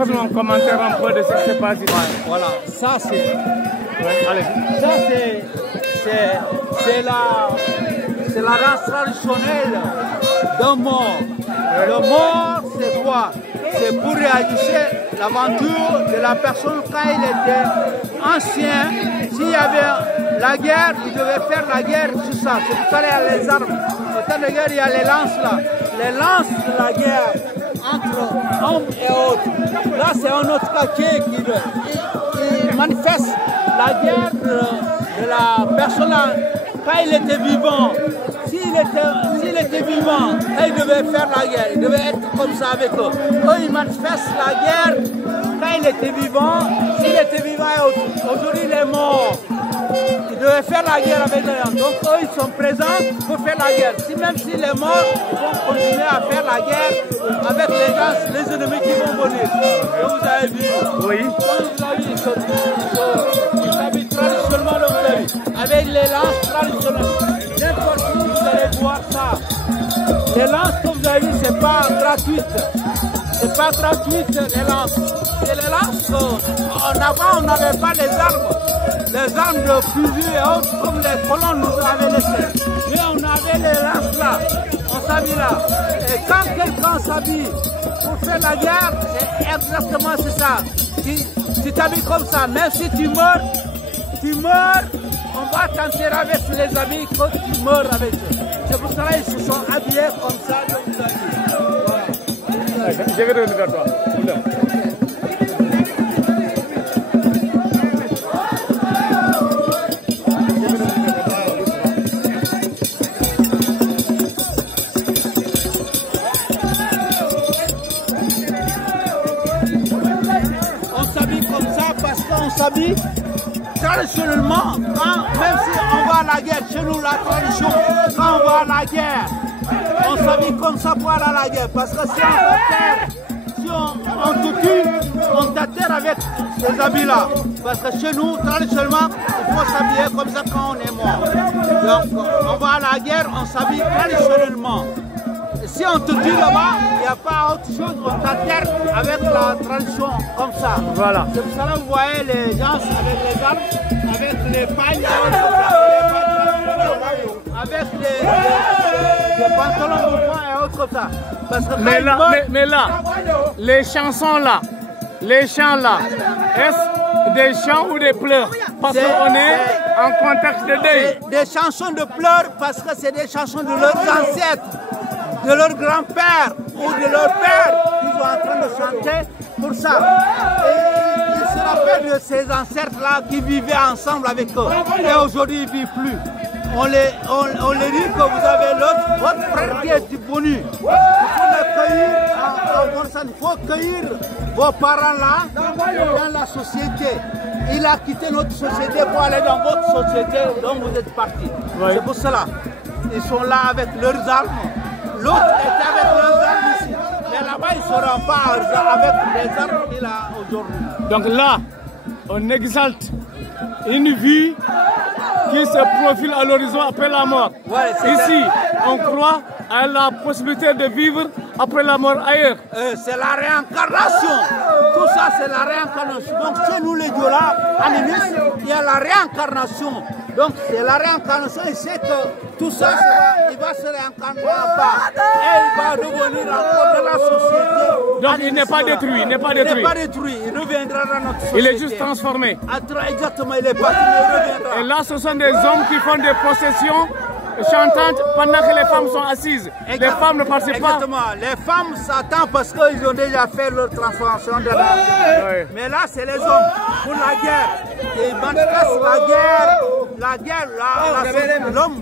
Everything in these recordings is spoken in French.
faites-nous un commentaire un peu de ce qui s'est passé. Voilà, ça c'est... Allez. Ça c'est la danse traditionnelle d'un mort. Le mort, c'est quoi? C'est pour réaliser l'aventure de la personne quand il était ancien. S'il y avait la guerre, il devait faire la guerre sur ça. C'est pour ça qu'il y a les armes. Au temps de guerre, il y a les lances là. Les lances de la guerre entre hommes et autres. Là, c'est un autre quartier qui manifeste la guerre de la personne quand il était vivant. S'il était vivant, il devait faire la guerre, il devait être comme ça avec eux. Eux, ils manifestent la guerre quand il était vivant. S'il était vivant, aujourd'hui il est mort. Il devait faire la guerre avec eux. Donc eux, ils sont présents pour faire la guerre. Même s'il est mort, ils vont continuer à faire la guerre avec les ennemis qui vont venir. Comme vous avez vu. Oui. Comme vous avez vu, ils s'habillent traditionnellement, avec les lances traditionnelles. N'importe où vous allez voir ça. Les lances, comme vous avez vu, c'est pas gratuite. C'est pas gratuite, les lances. Et les lances, avant, on n'avait pas les armes. Les armes de fusil et autres, comme les colons nous avaient laissé. Mais on avait les lances là. On s'habille là. Et quand quelqu'un s'habille pour faire la guerre, c'est exactement ça. Tu t'habilles comme ça. Même si tu meurs, on va t'enterrer avec les habits quand tu meurs avec eux. C'est pour cela qu'ils se sont habillés comme ça. Je vais revenir vers toi. On s'habille comme ça parce qu'on s'habille traditionnellement, même si on va à la guerre, chez nous la tradition, quand on va à la guerre, on s'habille comme ça pour aller à la guerre. Parce que si on te tue, on t'atterre avec ces habits-là. Parce que chez nous, traditionnellement, il faut s'habiller comme ça quand on est mort. Donc, on va à la guerre, on s'habille traditionnellement. Et si on te tue là-bas, il n'y a pas autre chose, on t'atterre avec la tradition comme ça. Voilà. C'est pour ça que vous voyez les gens avec les armes, avec les pagnes, avec les pantalons de poing et autres comme ça. Parce que mais là, les chansons là, les chants là, est-ce des chants ou des pleurs? Parce qu'on est en contexte de deuil. Des chansons de pleurs parce que c'est des chansons de leurs ancêtres, de leur grand-père ou de leur père qu'ils sont en train de chanter pour ça. Et ils se rappellent de ces ancêtres-là qui vivaient ensemble avec eux. Et aujourd'hui, ils ne vivent plus. On les dit que vous avez votre frère qui est venu. Il faut le cueillir il faut cueillir vos parents là dans la société. Il a quitté notre société pour aller dans votre société dont vous êtes parti. Oui. C'est pour cela. Ils sont là avec leurs armes. L'autre était avec leurs armes ici. Mais là-bas, ils ne seront pas avec les armes qu'il a aujourd'hui. Donc là, on exalte une vie qui se profile à l'horizon après la mort. Ouais, ici, on croit à la possibilité de vivre après la mort ailleurs. C'est la réincarnation. Tout ça, c'est la réincarnation. Donc, chez nous, les Diola, animistes, il y a la réincarnation. Donc, c'est la réincarnation. Il sait que tout ça, il va se réincarner en bas. Et il va revenir encore dans la société. Donc, il n'est pas détruit. Il n'est pas détruit. Il n'est pas détruit. Il reviendra dans notre société. Il est juste transformé. Exactement, il est parti, il reviendra. Et là, ce sont des hommes qui font des processions chantantes pendant que les femmes sont assises. Les femmes ne participent pas. Exactement. Les femmes s'attendent parce qu'ils ont déjà fait leur transformation de la... Mais là, c'est les hommes pour la guerre. Ils manifestent la guerre,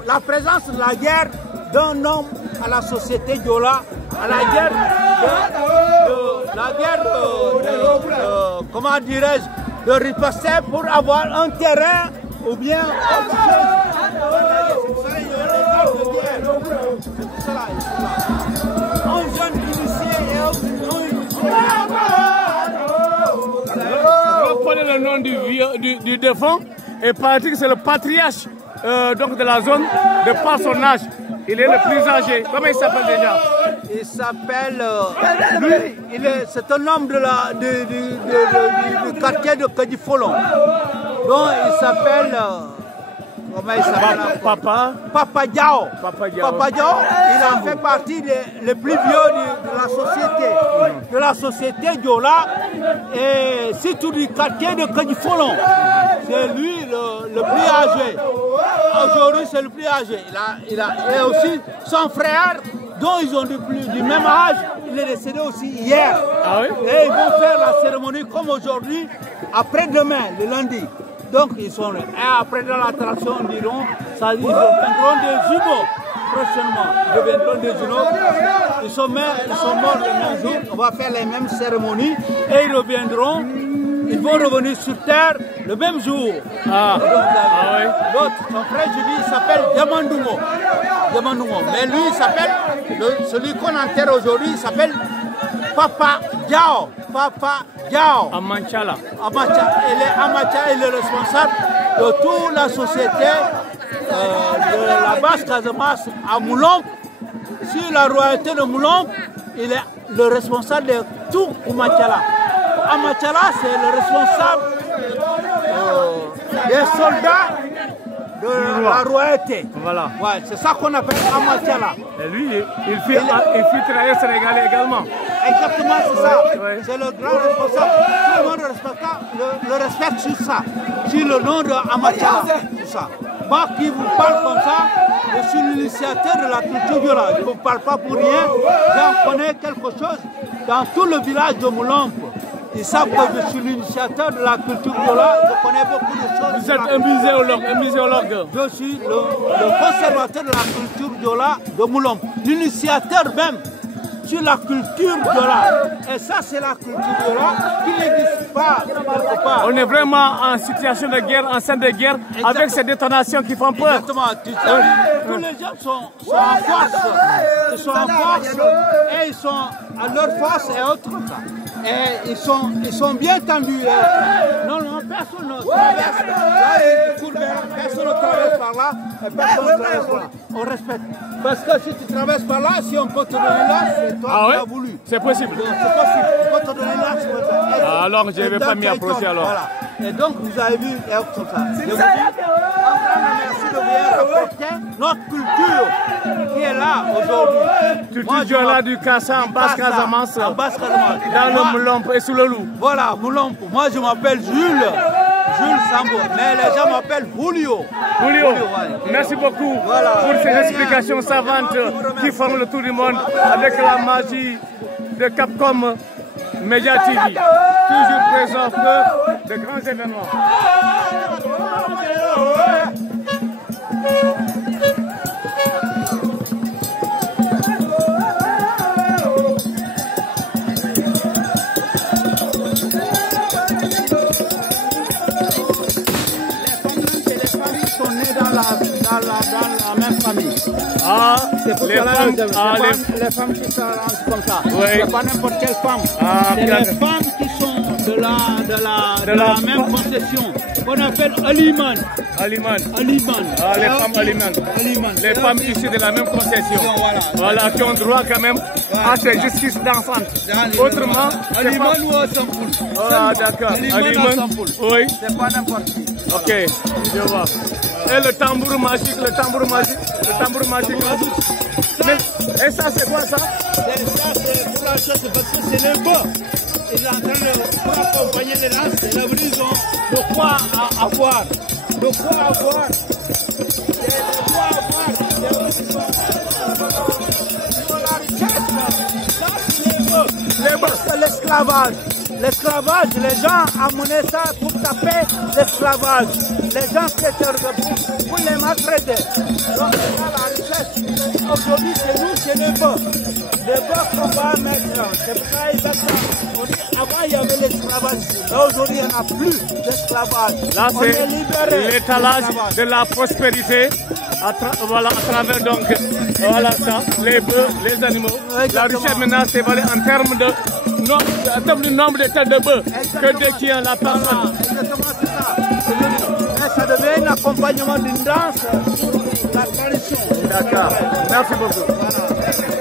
la présence de la guerre d'un homme à la société Diola, à la guerre comment dirais-je, de riposter pour avoir un terrain ou bien autre chose. Un jeune initié et autre non initié. Reprenez le nom du défunt et paraît que c'est le patriarche donc de la zone de par son âge. Il est le plus âgé. Comment il s'appelle déjà? Il s'appelle... lui, c'est un homme du quartier de Kadifolon. Donc il s'appelle... comment il s'appelle? Papa Diao. Papa Diao, il en fait partie des plus vieux de la société Diola. Et surtout du quartier de Kadifolon. C'est lui le plus âgé. Aujourd'hui, c'est le plus âgé. Et aussi son frère, dont ils ont du même âge, il est décédé aussi hier. Ah oui? Et ils vont faire la cérémonie comme aujourd'hui, après-demain, le lundi. Donc ils sont là. Et après dans l'attraction, ils diront, ça dit, ils viendront des jumeaux prochainement. Ils viendront des jumeaux. Ils sont morts le même jour. On va faire les mêmes cérémonies et ils reviendront. Ils vont revenir sur terre le même jour. Oui. L'autre, son frère Julie, il s'appelle Diamandoumo. Mais lui, il s'appelle, celui qu'on enterre aujourd'hui, il s'appelle Papa Diao. Amanchala. Il est responsable de toute la société de la Basse-Casamance à Moulomp. Sur la royauté de Moulomp, il est le responsable de tout Amachala. Amachala, c'est le responsable des soldats de la royauté. Voilà. Ouais, c'est ça qu'on appelle Amachala. Et lui, il fit travailler sénégalais également. Exactement, c'est ça. Ouais. C'est le grand responsable. Tout le monde le respecte sur ça. Sur le nom de Amachala. Sur ça. Moi qui vous parle comme ça, je suis l'initiateur de la culture Diola. Je ne vous parle pas pour rien. J'en connais quelque chose dans tout le village de Moulomp. Ils savent que je suis l'initiateur de la culture Diola. Je connais beaucoup de choses. Vous êtes un muséologue. Je suis le conservateur de la culture Diola de Moulomp. L'initiateur même sur la culture Diola. Et ça, c'est la culture Diola qui n'existe pas quelque part. On est vraiment en situation de guerre, en scène de guerre, avec ces détonations qui font peur. Exactement. Tous les gens sont en force. Ils sont en force et ils sont à leur force et autres. Et ils sont bien tendus. Non, personne ne traverse. Personne ne traverse par là. Et personne ne traverse par là. On respecte. Parce que si tu traverses par là, si on peut te donner là, c'est toi qui as voulu. C'est possible. C'est possible. On peut te donner là, c'est possible. Alors je ne vais pas m'y approcher alors. Voilà. Et donc vous avez vu comme ça. Je vous dis, merci de venir apporter notre culture qui est là aujourd'hui. Culture Diola du Kassa en Basse-Casamance. En Basse-Casamance. Dans le Moulomp et sous le Loup. Voilà, Moulomp. Moi je m'appelle Jules Sambo, mais les gens m'appellent Julio. Julio, merci beaucoup pour ces explications savantes qui font le tour du monde avec la magie de Capcom Media TV. Toujours présent pour de grands événements. Dans la même famille. Ah, c'est pour les femmes qui s'arrangent comme ça. Oui. C'est pas n'importe quelle femme. C'est les femmes qui sont de la même concession. Qu'on appelle Aliman. Aliman. Ah, les femmes Aliman. Les femmes issues de la même concession. Voilà, qui ont droit quand même à ces justices d'enfants. Autrement, Aliman ou Asampoul. Ah, d'accord. Aliman. Oui. C'est pas n'importe qui. Ok, je vois. Et le tambour magique. Mais, et ça, c'est quoi ça? Ça, c'est pour la chose, parce que c'est le bas. Ils sont en train de accompagner les lances. Et là, ils ont de quoi avoir. L'esclavage, les gens amenaient ça pour taper l'esclavage. Les gens qui étaient pour les maltraiter. Donc c'est ça la richesse. Aujourd'hui c'est nous, c'est les bœufs. Les bœufs qu'on va mettre, c'est pour ça exactement. Avant il y avait l'esclavage. Là aujourd'hui il n'y en a plus d'esclavage. Là c'est l'étalage de la prospérité. À travers donc, voilà ça, les bœufs, les animaux. La richesse maintenant c'est valé en termes du nombre de têtes de bœufs que détient la personne. Exactement, c'est ça. Mais ça devient un accompagnement d'une danse. D'accord. Merci beaucoup.